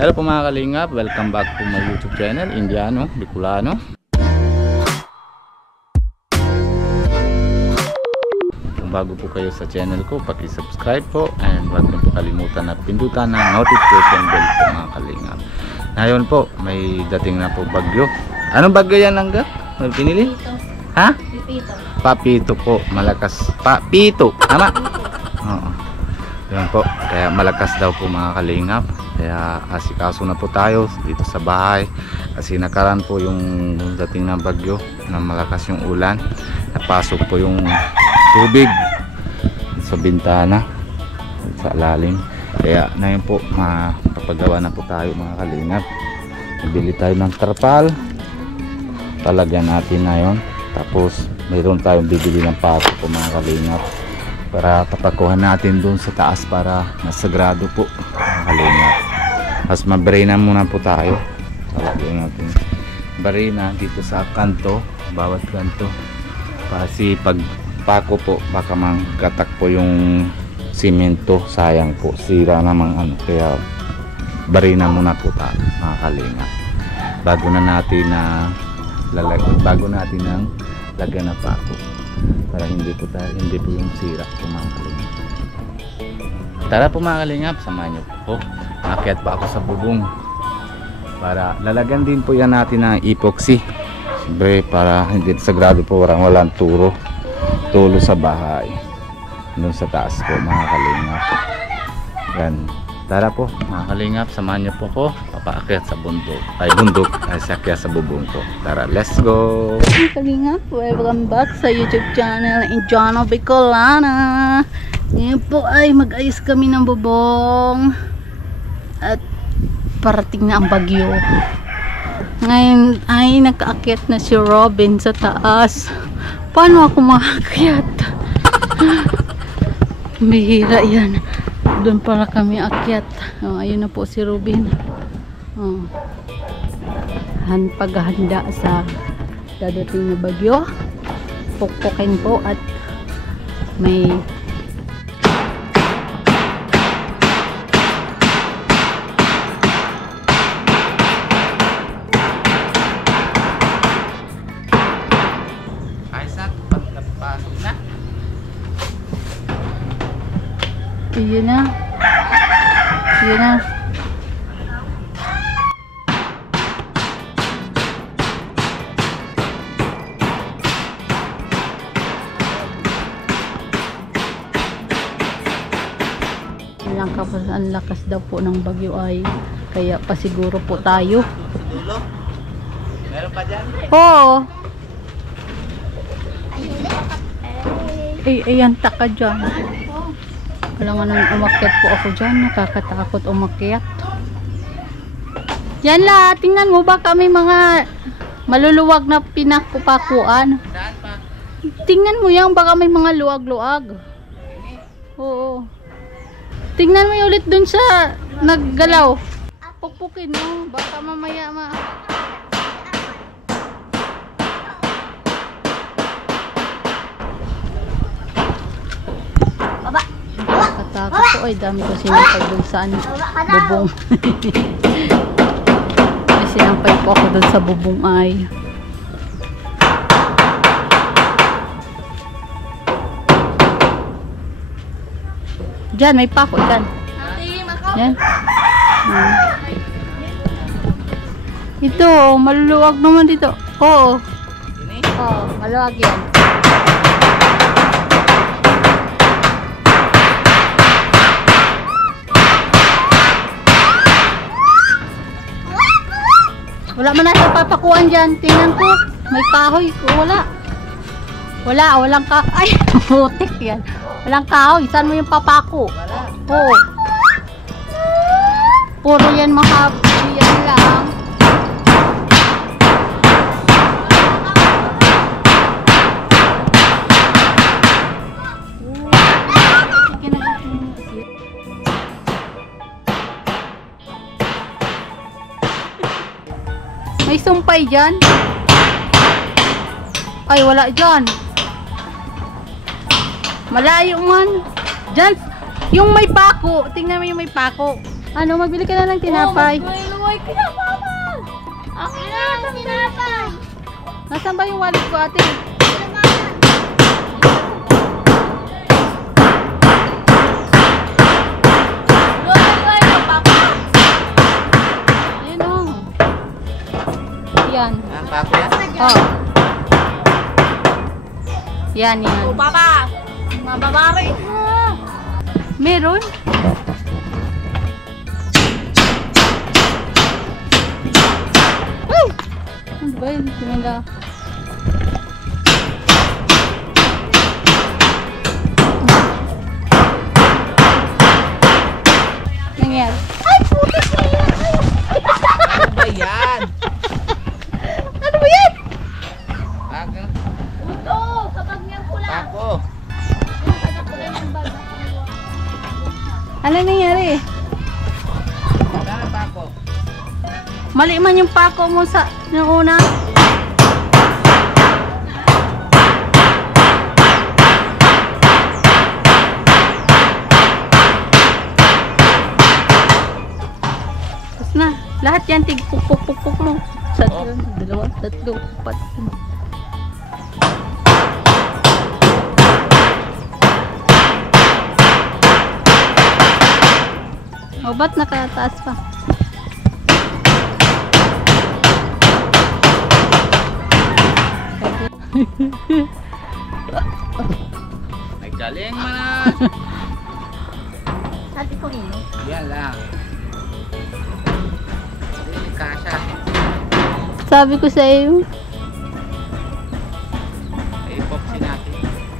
Hello po mga kalingap, welcome back to my YouTube channel, Indiano, Bicolano. Kung bago po kayo sa channel ko, paki-subscribe po and huwag niyo po kalimutan na pindutan ang notification bell po mga kalingap. Ngayon po, may dating na po bagyo. Anong bagyo yan, Langga? Ano pinili? Ha? Papito. Papito po, malakas. Papito, tama? Oo. Yan po, kaya malakas daw po mga kalingap. Kaya asikaso na po tayo dito sa bahay. Kasi nakaraan po yung dating ng bagyo na malakas yung ulan. Napasok po yung tubig sa bintana, sa lalim. Kaya na yun po, mapapagawa na po tayo mga kalingap. Bibili tayo ng tarpal. Talagyan natin na yun. Tapos mayroon tayong bibili ng pato po mga kalingap, para papakuhan natin doon sa taas para masagrado po mga kalingap. Mas mabrina muna po tayo. Talagyan natin barina dito sa kanto, bawat kanto, kasi pag pako po baka manggatak po yung simento, sayang po, sira namang ano. Kaya barina muna po tayo mga kalingap bago na natin na bago natin ng lagyan na pako, para hindi po yung sira po mga kalingap. Tara po mga kalingap, samahan niyo po. Akyat pa ako sa bubong para lalagyan din po yan natin ng epoxy, siyempre para hindi sagrado po, walang tulo sa bahay doon sa taas po mga kalingap. Yan, tara po mga kalingap, samahan niyo po ko papaakyat sa bundok ay sakya sa bubong ko. Tara, let's go Mga kalingap, welcome back sa YouTube channel Indiano, Bicolano. Ngayon po ay mag-ayos kami ng bubong at parating na ang bagyo. Ngayon ay nagkaakyat na si Robin sa taas. Paano ako makaakyat? Mahira yan. Doon pala kami akyat. Ayun na po si Robin. Paghahanda sa dadating na bagyo. Pukpukin po at may yun na. Ang lakas daw po ng bagyo ay kaya pasiguro po tayo. Meron pa dyan? Oo. Ayan, taka dyan. Kailangan nang umakyat po ako dyan. Nakakatakot umakyat. Yan la, tingnan mo baka may mga maluluwag na pinakupakuan. Saan pa? Tingnan mo yan, baka may mga luwag-luwag. Oo. Tingnan mo yung ulit dun sa naggalaw. Pukpukin mo, baka mamaya Nakatakot ko. Ay, dami ko sinampay dun sa bubong. May sinampay po ako dun sa bubong ay. Diyan, may pako. Diyan. Yan. Ito, maluluwag naman dito. Oo. Oo, maluwag yan. Wala man na sa papakuan dyan. Tingnan ko. May kahoy. Walang kahoy. Ay, putik yan. Walang kahoy. Saan mo yung papako? Oo. Puro yan mahab. Yan lang. May sumpay dyan. Ay, wala dyan. Malayo man. Dyan, yung may pako. Tingnan mo yung may pako. Ano, magbili ka na ng tinapay. Luway ka na, mama! Ako na, tinapay! Nasaan ba yung wallet ko, ate? Luway ka, papa! Ayun o. Yan. Ang pako yan. Oh. Yan, yan. O, papa! Mababari na! Meron? Ay! Ano ba yun? Sinila. Nangyari. Ay, putis na yan! Ano ba yan? Ano ba yan? Pako. Ito, kapag niyang pula. Pako. Ano nangyari? Ano pako? Mali man yung pako mo sa yung una. Tapos na. Lahat yan tig-puk-puk-puk mo. Sa dalawa, tatlo, apat. O, ba't nakataas pa? Naggaling mo na. Sabi ko ino. Yan lang. Hindi kasha. Sabi ko sa iyo. Ay, popsi natin.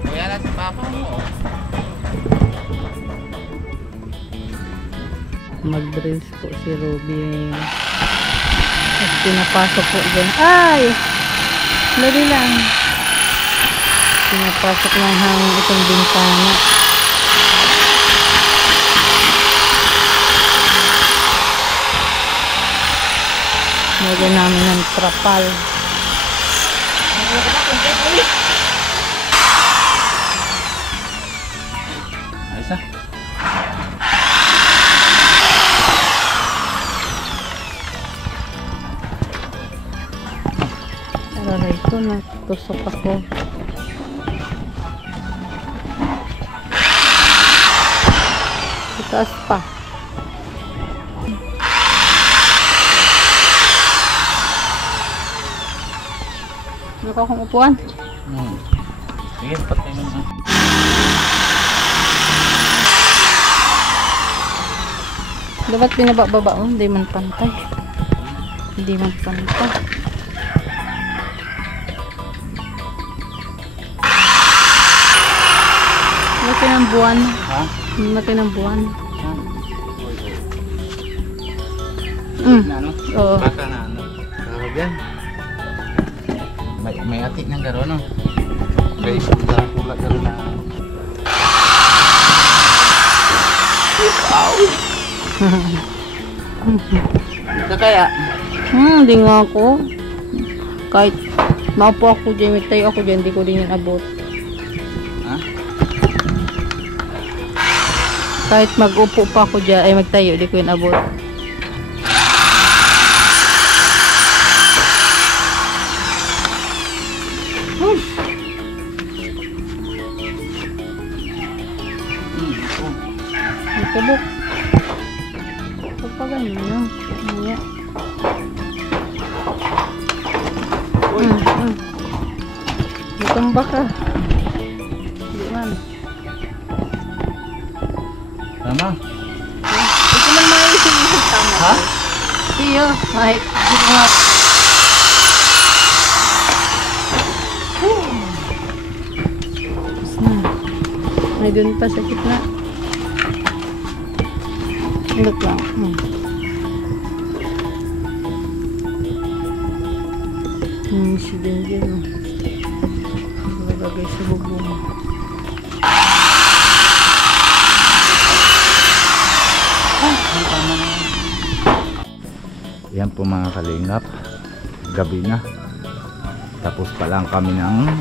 Kaya na si papa mo. Mag-drills po si Ruby. At pinapasok po dyan. Ay! Dali lang. Pinapasok ng hangin itong bintana. Lagyan namin ng trapal. Ayos na. Aray ko, natusok ako. Itaas pa. Ano ka kung upuan? Sige, patay mo na. Dapat binababa oh, hindi man pantay. Hindi man pantay. Laki ng buwan. Ha? Laki ng buwan. Na ano? Oo. Baka na ano? Tawag yan. May atik ng garo, no? May isang pula garo na. Ito kaya? Hindi nga ako. Kahit maupo ako dyan, may tayo ako dyan, hindi ko din yan abot. Ha? Kahit mag-upo pa ako dyan, ay magtayo, hindi ko yan abot. Tubok. Huwag pa ganyan, no? Maya. Uy! Itumba ka. Hindi man. Tama? Ito lang maisip tama. Ha? Iyo, mahit. Hindi nga. Tapos na. May dun pa sa gitna. Look lang. Si Dingin. Lagay sa bubong. Yan po mga kalingap. Gabi na. Tapos pa lang kami ng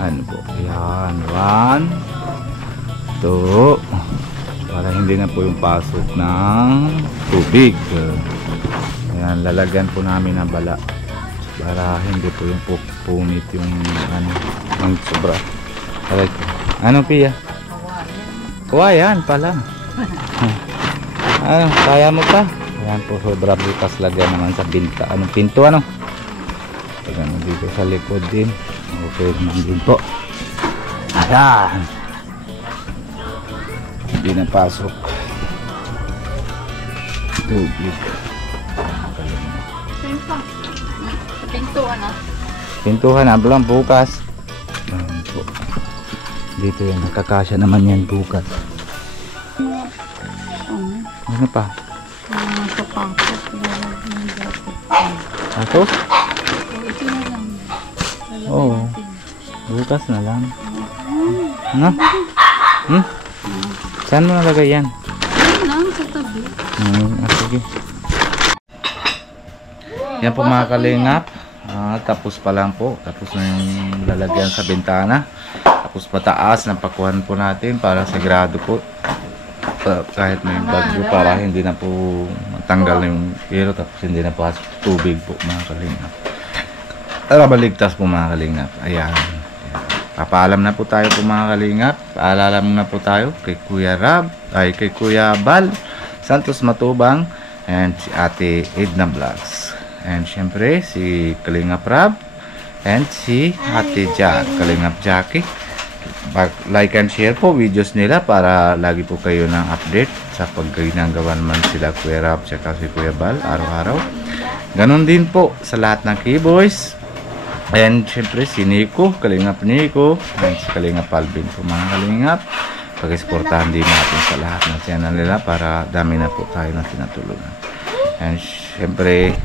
ano po. Yan. 1, 2, para hindi na po yung pasok ng tubig. Ayan, lalagyan po namin ng bala para hindi po yung punit yung ano, ang sobra. Ano Pia? Kawayan pala. Ano, kaya mo pa? Ayan po, sobra bukas, lagyan naman sa binta. Anong pinto ano? Ayan, dito sa likod din. Okay naman din po. Ayan. Hindi na pasok tubig. Pintuan na. Pintuhan na lang bukas. Ayan po. Dito yan, nakakasya naman yan bukas. Ano pa? Kapapos. Tapos? Ito na lang. Oo. Bukas na lang. Ano? Saan mo nalagay yan? Ito lang sa tabi. Sige. Yan po mga kalingap. Tapos pa lang po. Tapos na yung lalagyan sa bintana. Tapos pataas ng pakuhan po natin para sigurado po. Kahit may bagyo para hindi na po matanggal yung pero tapos hindi na po tubig po mga kalingap. Baligtas po mga kalingap. Ayan. Papaalam na po tayo po mga kalingap. Paalala muna po tayo kay Kuya Rab, kay Kuya Bal Santos Matubang and si Ate Edna Vlogs. And syempre si Kalingap Rab and si Ate Jack, Kalingap Jackie. Like and share po videos nila para lagi po kayo ng update sa pagginagawa naman sila Kuya Rab at si Kuya Bal araw-araw. Ganon din po sa lahat ng K-Boys. And syempre si Nico, Kalingap Nico, and si Kalingap Alvin po mga kalingap. Pag-suportahan din natin sa lahat ng channel nila para dami na po tayo na tinatulungan. And syempre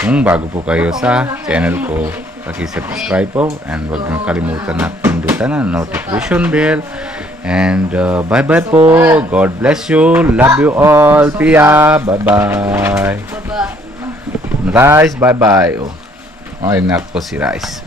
kung bago po kayo sa channel ko, pag-subscribe po and huwag niyong kalimutan na pindutan ang notification bell. And bye bye po. God bless you. Love you all. Pia. Bye bye. Baba. Rice. Bye bye. Oh, ay nako si Rice.